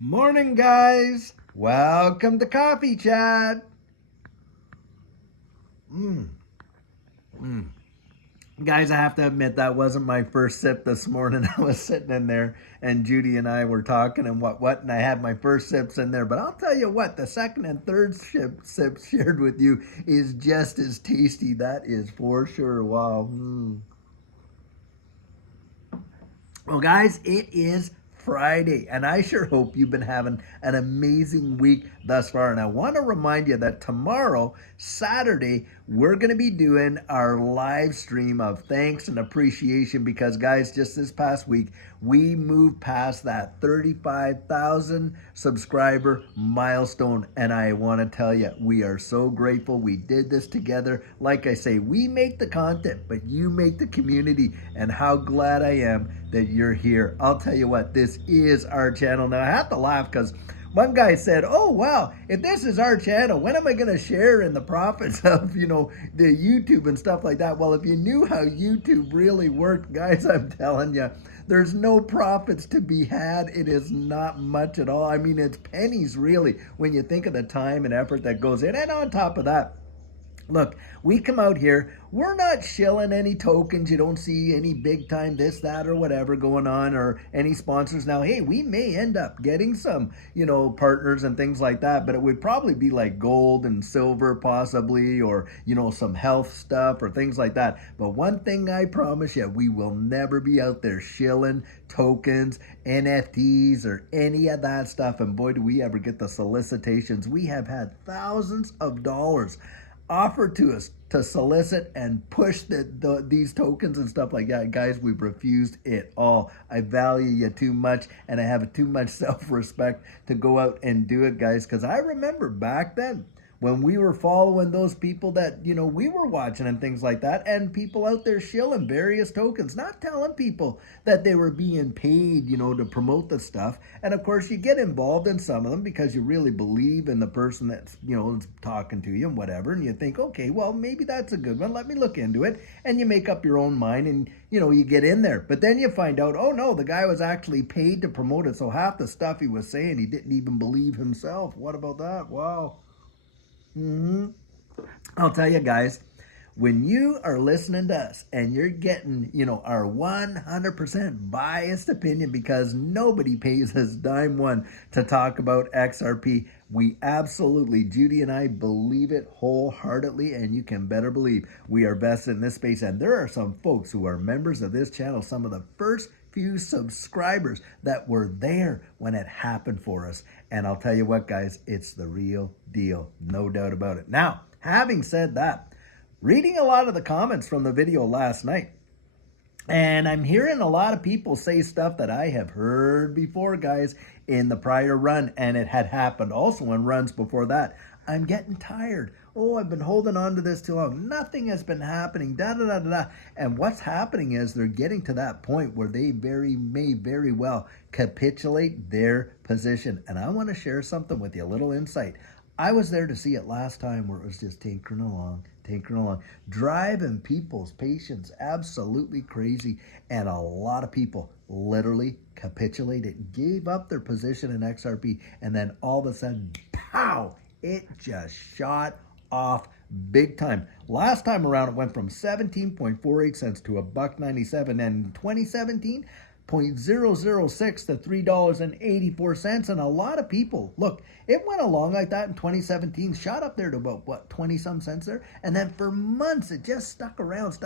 Morning, guys. Welcome to Coffee Chat. Mm, mm. Guys, I have to admit that wasn't my first sip this morning. I was sitting in there and Judy and I were talking and what, and I had my first sips in there. But I'll tell you what, the second and third sip shared with you is just as tasty. That is for sure. Wow. Well, guys, it is Friday, and I sure hope you've been having an amazing week thus far. And I want to remind you that tomorrow, Saturday, we're going to be doing our live stream of thanks and appreciation because, guys, just this past week, we moved past that 35,000 subscriber milestone. And I want to tell you, we are so grateful we did this together. Like I say, we make the content, but you make the community. And how glad I am that you're here. I'll tell you what, this is our channel. Now, I have to laugh because one guy said, "Oh wow, if this is our channel, when am I going to share in the profits of, the YouTube and stuff like that?" Well, if you knew how YouTube really worked, guys, I'm telling you, there's no profits to be had. It is not much at all. I mean, it's pennies really when you think of the time and effort that goes in. And on top of that, look, we come out here, we're not shilling any tokens. You don't see any big time this, that, or whatever going on, or any sponsors. Now, hey, we may end up getting some, partners and things like that, but it would probably be like gold and silver, possibly, or, some health stuff or things like that. But one thing I promise you, we will never be out there shilling tokens, NFTs, or any of that stuff. And boy, do we ever get the solicitations. We have had thousands of dollars offered to us to solicit and push these tokens and stuff like that. Guys, we've refused it all. I value you too much and I have too much self-respect to go out and do it, guys, because I remember back then when we were following those people that we were watching and things like that, and people out there shilling various tokens, not telling people that they were being paid to promote the stuff. And of course you get involved in some of them because you really believe in the person that's is talking to you and whatever, and you think, okay, well, maybe that's a good one, let me look into it, and you make up your own mind and you get in there. But then you find out, oh no, the guy was actually paid to promote it, so half the stuff he was saying he didn't even believe himself. What about that? Wow. I'll tell you, guys, when you are listening to us and you're getting, our 100% biased opinion, because nobody pays us dime one to talk about XRP, we absolutely, Judy and I, believe it wholeheartedly, and you can better believe we are best in this space. And there are some folks who are members of this channel, some of the first few subscribers that were there when it happened for us. And I'll tell you what, guys, it's the real deal, no doubt about it. Now, having said that, reading a lot of the comments from the video last night, and I'm hearing a lot of people say stuff that I have heard before, guys, in the prior run, and it had happened also in runs before that. I'm getting tired. Oh, I've been holding on to this too long. Nothing has been happening. Da da da da da. And what's happening is they're getting to that point where they may very well capitulate their position. And I want to share something with you, a little insight. I was there to see it last time where it was just tinkering along, driving people's patience absolutely crazy. And a lot of people literally capitulated, gave up their position in XRP, and then all of a sudden, pow, it just shot off big time. Last time around, it went from 17.48 cents to $1.97, and in 2017, 0.006 to $3.84. And a lot of people, look, it went along like that in 2017, shot up there to about, 20 some cents there. And then for months, it just stuck around,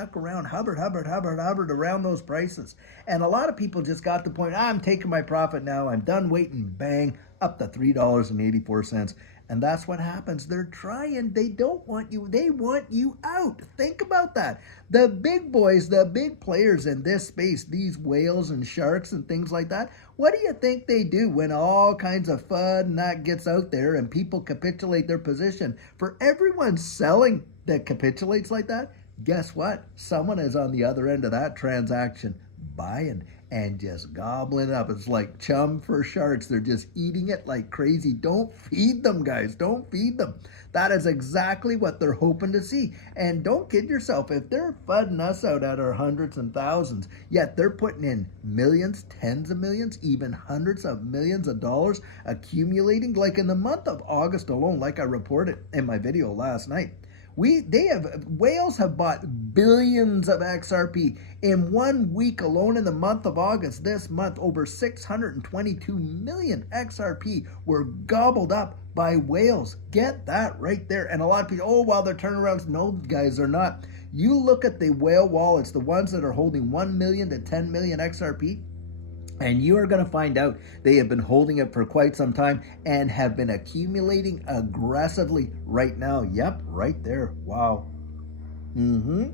hovered around those prices. And a lot of people just got to the point, I'm taking my profit now, I'm done waiting, bang, up to $3.84. And that's what happens. They're trying. They don't want you. They want you out. Think about that. The big boys, the big players in this space, these whales and sharks and things like that, what do you think they do when all kinds of FUD and that gets out there and people capitulate their position? For everyone selling that capitulates like that, guess what? Someone is on the other end of that transaction buying. and just gobbling it up. It's like chum for sharks. They're just eating it like crazy. Don't feed them, guys. Don't feed them. That is exactly what they're hoping to see. And don't kid yourself. If they're fudding us out at our hundreds and thousands, yet they're putting in millions, tens of millions, even hundreds of millions of dollars accumulating, like in the month of August alone, like I reported in my video last night. Whales have bought billions of XRP in 1 week alone. In the month of August, this month, over 622 million XRP were gobbled up by whales. Get that right there. And a lot of people, oh, well, they're turnarounds. No, guys, they're not. You look at the whale wallets, the ones that are holding 1 million to 10 million XRP, and you are going to find out they have been holding it for quite some time and have been accumulating aggressively right now. Yep, right there. Wow. And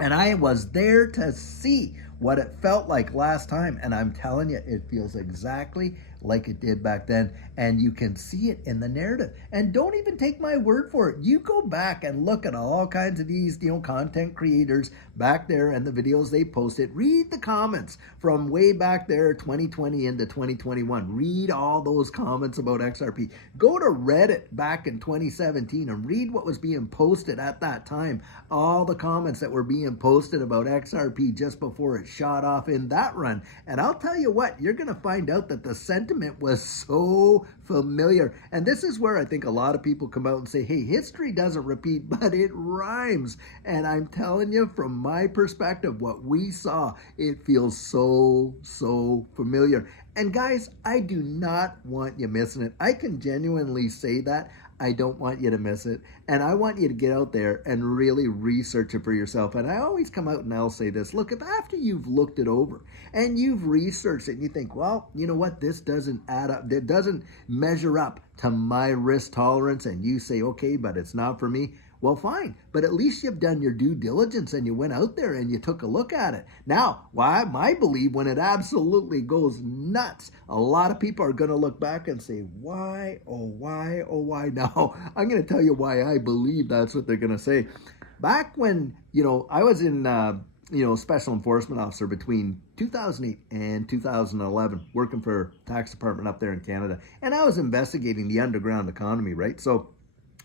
I was there to see what it felt like last time. And I'm telling you, it feels exactly like it did back then. And you can see it in the narrative. And don't even take my word for it. You go back and look at all kinds of these, content creators back there and the videos they posted. Read the comments from way back there, 2020 into 2021. Read all those comments about XRP. Go to Reddit back in 2017 and read what was being posted at that time. All the comments that were being posted about XRP just before it shot off in that run. And I'll tell you what, you're going to find out that the sentiment was so familiar. And this is where I think a lot of people come out and say, hey, history doesn't repeat, but it rhymes. And I'm telling you, from my perspective, what we saw, it feels so familiar. And guys, I do not want you missing it. I can genuinely say that. I don't want you to miss it. And I want you to get out there and really research it for yourself. And I always come out and I'll say this, look, if after you've looked it over and you've researched it and you think, well, you know what, this doesn't add up, it doesn't measure up to my risk tolerance, and you say, okay, but it's not for me. Well, fine, but at least you've done your due diligence and you went out there and you took a look at it. Now, I believe when it absolutely goes nuts, a lot of people are going to look back and say, why, oh, why, oh, why? Now, I'm going to tell you why I believe that's what they're going to say. Back when, I was in, special enforcement officer between 2008 and 2011, working for tax department up there in Canada, and I was investigating the underground economy, right? So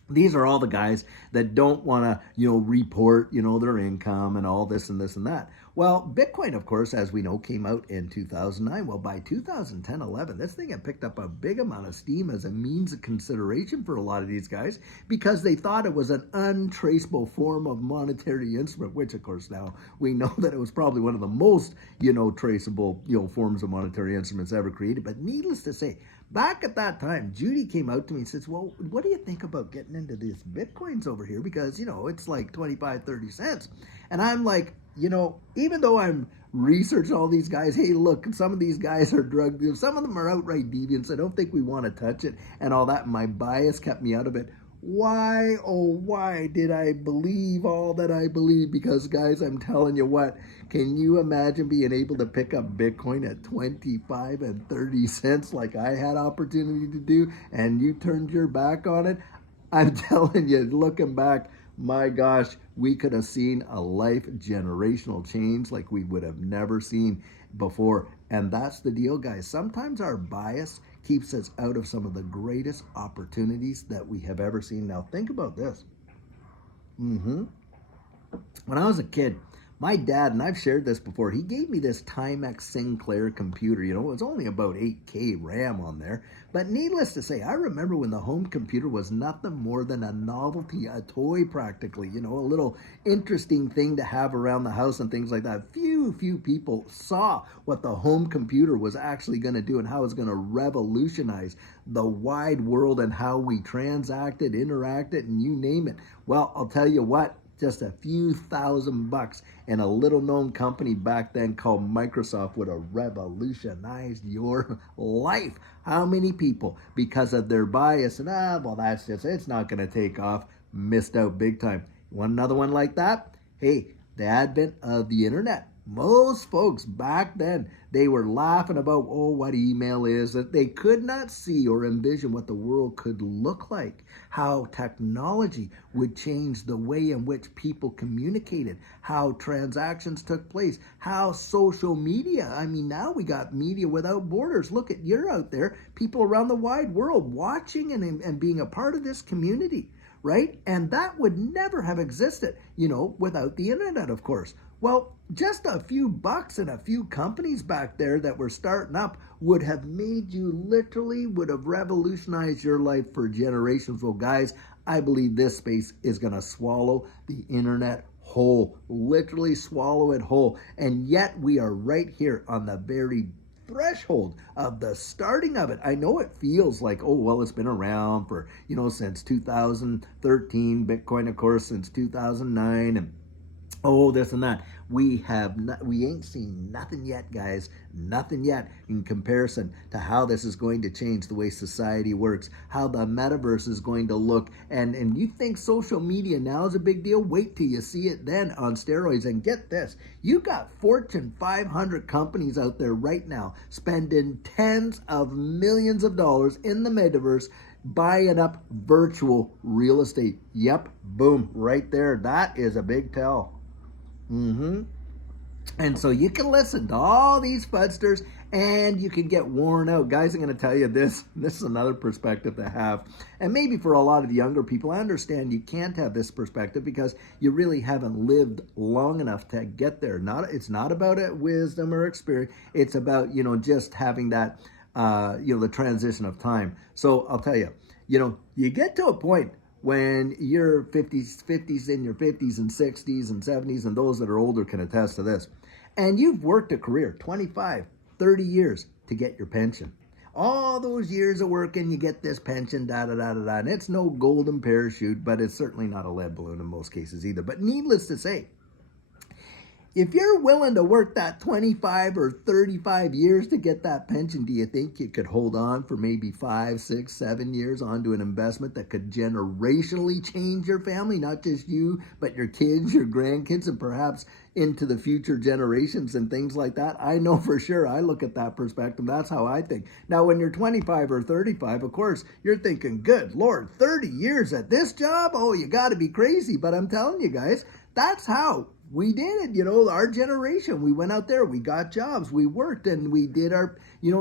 these are all the guys that don't want to, report, their income and all this and this and that. Well, Bitcoin, of course, as we know, came out in 2009. Well, by 2010-11, this thing had picked up a big amount of steam as a means of consideration for a lot of these guys because they thought it was an untraceable form of monetary instrument, which, of course, now we know that it was probably one of the most, traceable, forms of monetary instruments ever created. But needless to say, back at that time, Judy came out to me and says, well, what do you think about getting into these Bitcoins over here? Because, it's like 25, 30 cents. And I'm like, even though I'm researching all these guys, hey, look, some of these guys are drug dealers. Some of them are outright deviants. I don't think we want to touch it and all that. My bias kept me out of it. Why, oh, why did I believe all that I believe? Because, guys, I'm telling you what, can you imagine being able to pick up Bitcoin at 25 and 30 cents like I had opportunity to do, and you turned your back on it? I'm telling you, looking back, my gosh, we could have seen a life generational change like we would have never seen before. And that's the deal, guys. Sometimes our bias keeps us out of some of the greatest opportunities that we have ever seen. Now, think about this. When I was a kid, my dad, and I've shared this before, he gave me this Timex Sinclair computer. It was only about 8K RAM on there. But needless to say, I remember when the home computer was nothing more than a novelty, a toy practically, a little interesting thing to have around the house and things like that. Few people saw what the home computer was actually going to do and how it's going to revolutionize the wide world and how we transacted, interacted, and you name it. Well, I'll tell you what, just a few $1,000 in a little known company back then called Microsoft would have revolutionized your life. How many people, because of their bias and, that's just, it's not going to take off, missed out big time. You want another one like that? Hey, the advent of the internet. Most folks back then, they were laughing about, oh, what email is, that they could not see or envision what the world could look like, how technology would change the way in which people communicated, how transactions took place, how social media, I mean, now we got media without borders. Look at, you're out there, people around the wide world watching and being a part of this community, right? And that would never have existed, without the internet, of course. Well, just a few bucks and a few companies back there that were starting up would have made you literally, would have revolutionized your life for generations. Well, guys, I believe this space is going to swallow the internet whole, literally swallow it whole. And yet we are right here on the very threshold of the starting of it. I know it feels like, oh, well, it's been around for, since 2013, Bitcoin, of course, since 2009, and oh, this and that. We ain't seen nothing yet, guys. Nothing yet in comparison to how this is going to change the way society works, how the metaverse is going to look. And you think social media now is a big deal? Wait till you see it then on steroids. And get this, you got Fortune 500 companies out there right now spending tens of millions of dollars in the metaverse buying up virtual real estate. Yep, boom, right there. That is a big tell. And so you can listen to all these fudsters and you can get worn out. Guys, I'm going to tell you this. This is another perspective to have. And maybe for a lot of the younger people, I understand you can't have this perspective because you really haven't lived long enough to get there. It's not about wisdom or experience. It's about, just having that, the transition of time. So I'll tell you, you get to a point when you're 50s in your 50s and 60s and 70s, and those that are older can attest to this, and you've worked a career 25 30 years to get your pension, all those years of working, you get this pension, da da da da da, and it's no golden parachute, but it's certainly not a lead balloon in most cases either. But needless to say, if you're willing to work that 25 or 35 years to get that pension, do you think you could hold on for maybe 5, 6, 7 years onto an investment that could generationally change your family? Not just you, but your kids, your grandkids, and perhaps into the future generations and things like that? I know for sure. I look at that perspective. That's how I think. Now, when you're 25 or 35, of course, you're thinking, good Lord, 30 years at this job? Oh, you got to be crazy. But I'm telling you guys, that's how we did it, our generation. We went out there, we got jobs, we worked, and we did our,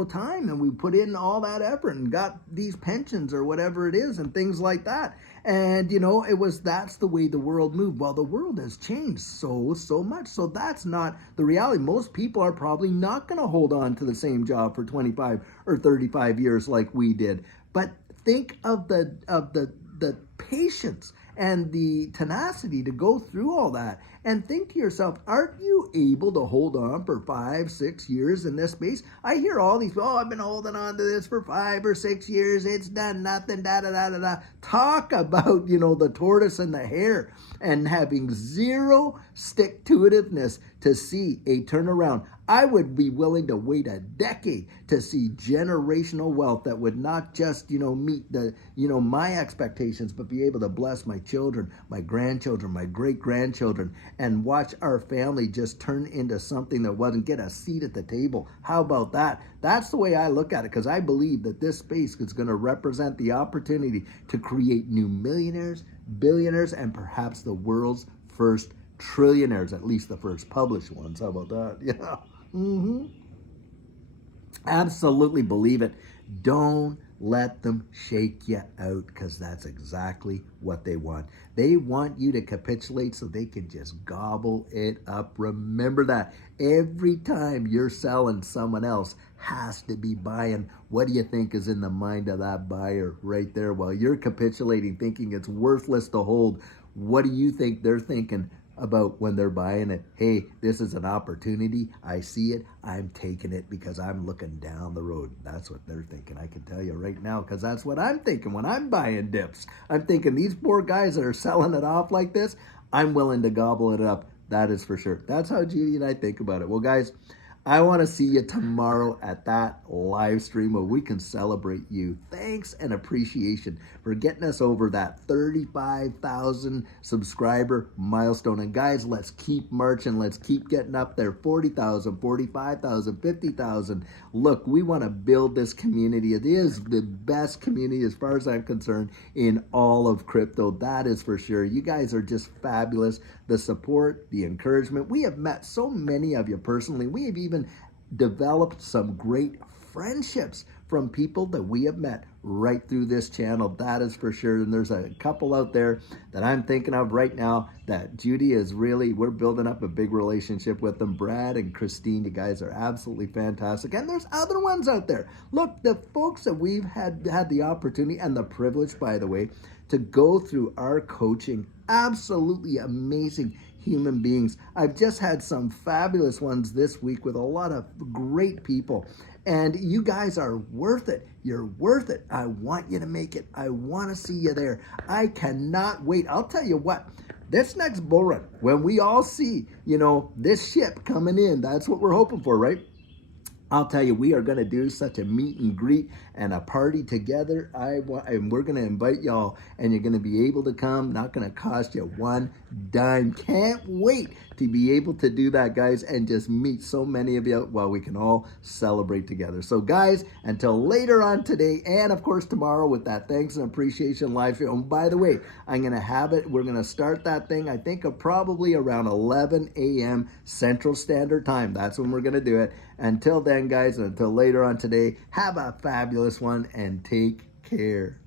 time, and we put in all that effort and got these pensions or whatever it is and things like that. And, that's the way the world moved. Well, the world has changed so much. So that's not the reality. Most people are probably not going to hold on to the same job for 25 or 35 years like we did. But think of the patience and the tenacity to go through all that, and think to yourself, aren't you able to hold on for 5, 6 years in this space? I hear all these, I've been holding on to this for 5 or 6 years, it's done nothing, da da da da da. Talk about, the tortoise and the hare, and having zero stick-to-itiveness to see a turnaround. I would be willing to wait a decade to see generational wealth that would not just, meet the, my expectations, but be able to bless my children, my grandchildren, my great-grandchildren, and watch our family just turn into something that wasn't, get a seat at the table. How about that? That's the way I look at it, because I believe that this space is going to represent the opportunity to create new millionaires, billionaires, and perhaps the world's first trillionaires, at least the first published ones. How about that? Yeah. Absolutely believe it. Don't let them shake you out, because that's exactly what they want. They want you to capitulate so they can just gobble it up. Remember that. Every time you're selling, someone else has to be buying. What do you think is in the mind of that buyer right there? While you're capitulating, thinking it's worthless to hold, what do you think they're thinking about when they're buying it? Hey, this is an opportunity. I see it. I'm taking it because I'm looking down the road. That's what they're thinking. I can tell you right now, because that's what I'm thinking when I'm buying dips. I'm thinking these poor guys that are selling it off like this, I'm willing to gobble it up. That is for sure. That's how Judy and I think about it. Well, guys, I want to see you tomorrow at that live stream where we can celebrate you. Thanks and appreciation for getting us over that 35,000 subscriber milestone. And guys, let's keep marching. Let's keep getting up there. 40,000, 45,000, 50,000. Look, we want to build this community. It is the best community as far as I'm concerned in all of crypto. That is for sure. You guys are just fabulous. The support, the encouragement. We have met so many of you personally. We have even developed some great friendships from people that we have met right through this channel. That is for sure. And there's a couple out there that I'm thinking of right now that Judy is really, we're building up a big relationship with them. Brad and Christine, you guys are absolutely fantastic. And there's other ones out there. Look, the folks that we've had the opportunity and the privilege, by the way, to go through our coaching, absolutely amazing human beings. I've just had some fabulous ones this week with a lot of great people. And you guys are worth it. You're worth it. I want you to make it. I want to see you there. I cannot wait. I'll tell you what, this next bull run, when we all see, this ship coming in, that's what we're hoping for, right? I'll tell you, we are going to do such a meet and greet and a party together. And we're going to invite y'all, and you're going to be able to come. Not going to cost you one dime. Can't wait to be able to do that, guys, and just meet so many of you while we can all celebrate together. So, guys, until later on today, and of course tomorrow with that thanks and appreciation live stream. And by the way, I'm going to have it. We're going to start that thing, I think, probably around 11 a.m. Central Standard Time. That's when we're going to do it. Until then, guys, and until later on today, have a fabulous one and take care.